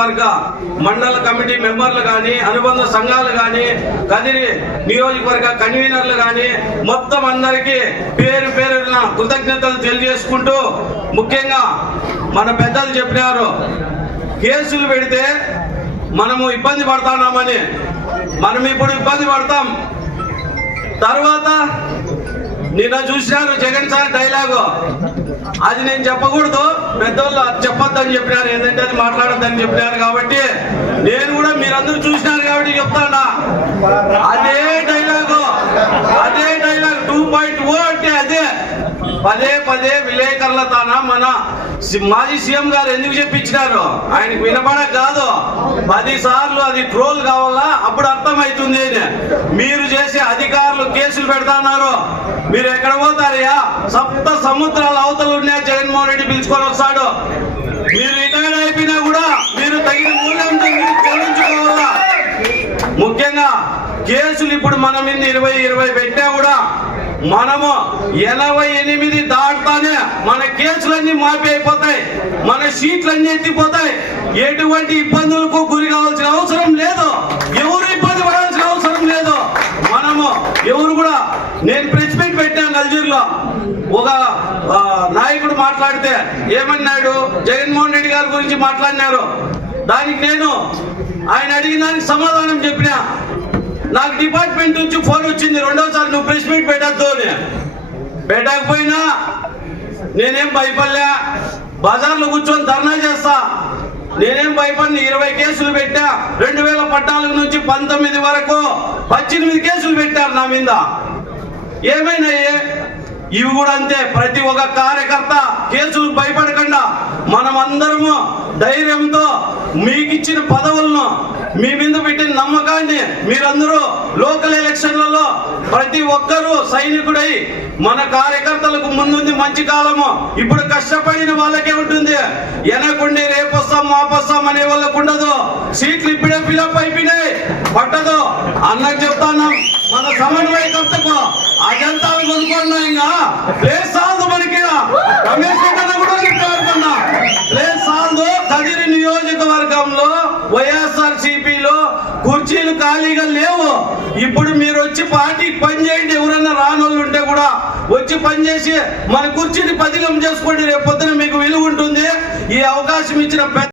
వర్గ మండల కమిటీ మెంబర్లు కానీ అనుబంధ సంఘాలు కానీ కదిరి నియోజకవర్గ కన్వీనర్లు కానీ మొత్తం అందరికీ పేరు పేరున కృతజ్ఞతలు తెలియజేసుకుంటూ ముఖ్యంగా మన పెద్దలు చెప్పినారు కేసులు పెడితే మనము ఇబ్బంది పడతానామని మనం ఇప్పుడు ఇబ్బంది పడతాం. తర్వాత నిన్న చూసినారు జగన్ సార్ డైలాగు. అది నేను చెప్పకూడదు. పెద్దోళ్ళు అది చెప్పొద్దని చెప్పినారు. ఏంటంటే అది మాట్లాడొద్దని చెప్పినారు కాబట్టి నేను కూడా మీరందరూ చూసినారు కాబట్టి చెప్తానా? అదే డైలాగు అదే డైలాగ్ టూ పాయింట్ ఓ అంటే అదే. పదే పదే విలేకరుల తాన మన మాజీ సీఎం గారు ఎందుకు చెప్పించినారు? ఆయనకు వినపడక కాదు. పది సార్లు అది ట్రోల్ కావాలా? అప్పుడు అర్థమవుతుంది మీరు చేసే అధికారులు కేసులు పెడతాన్నారు. మీరు ఎక్కడ పోతారయ్యా? సప్త సముద్రాల అవతలు ఉన్నాయి? జగన్మోహన్ రెడ్డి పిలుచుకొని వస్తాడు. మీరు రిటైర్డ్ అయిపోయినా కూడా మీరు తగిన మూల్యంతో మీరు చెల్లించుకోవాలా? ముఖ్యంగా కేసులు ఇప్పుడు మన మీద ఇరవై ఇరవై పెట్టా కూడా మనము ఎనభై ఎనిమిది దాటుతానే మన కేసులన్నీ మాఫీ అయిపోతాయి మన సీట్లన్నీ ఎత్తిపోతాయి. ఎటువంటి ఇబ్బందులకు గురి కావాల్సిన అవసరం లేదు. ఎవరు ఇబ్బంది పడాల్సిన అవసరం లేదు. మనము ఎవరు కూడా నేను ప్రెస్ మీట్ పెట్టాను నల్జూరులో. ఒక నాయకుడు మాట్లాడితే ఏమన్నాడు జగన్మోహన్ రెడ్డి గారి గురించి మాట్లాడినారు. దానికి నేను ఆయన అడిగిన దానికి సమాధానం చెప్పినా. నాకు డిపార్ట్మెంట్ నుంచి ఫోన్ వచ్చింది రెండోసారి నువ్వు ప్రెస్ మీట్ పెట్టద్దు పెట్టకపోయినా నేనేం భయపడలే. బజార్లో కూర్చొని ధర్నా చేస్తా. నేనేం భయపడిన ఇరవై కేసులు పెట్టా. రెండు వేల పద్నాలుగు నుంచి పంతొమ్మిది వరకు పద్దెనిమిది కేసులు పెట్టారు నా మీద. ఏమైనా ఇవి కూడా అంతే. ప్రతి ఒక్క కార్యకర్త కేసులు భయపడకుండా మనం అందరము ధైర్యంతో మీకు ఇచ్చిన పదవులను మీ మీద పెట్టిన నమ్మకాన్ని మీరందరూ లోకల్ ఎలక్షన్లలో ప్రతి ఒక్కరూ సైనికుడై మన కార్యకర్తలకు ముందుంది మంచి కాలము. ఇప్పుడు కష్టపడిన వాళ్ళకే ఉంటుంది. వెనకుండి రేపొస్తాం మాపొస్తాం అనే వాళ్ళకు ఉండదు. సీట్లు ఇప్పుడే ఫిలప్ అయిపోయినాయి. పట్టదు. అన్నకు చెప్తాను మన సమన్వయకర్తకు అజంతాలు కొనుక్కున్నా ఇంకా ప్లేస్ మనకి రమేష్ కుర్చీలు ఖాళీగా లేవు. ఇప్పుడు మీరు వచ్చి పార్టీకి పని చేయండి. ఎవరైనా రానోళ్ళు ఉంటే కూడా వచ్చి పని చేసి మన కుర్చీని పదిలం చేసుకోండి. రేపు పొద్దున మీకు విలువ ఉంటుంది. ఈ అవకాశం ఇచ్చిన పెద్ద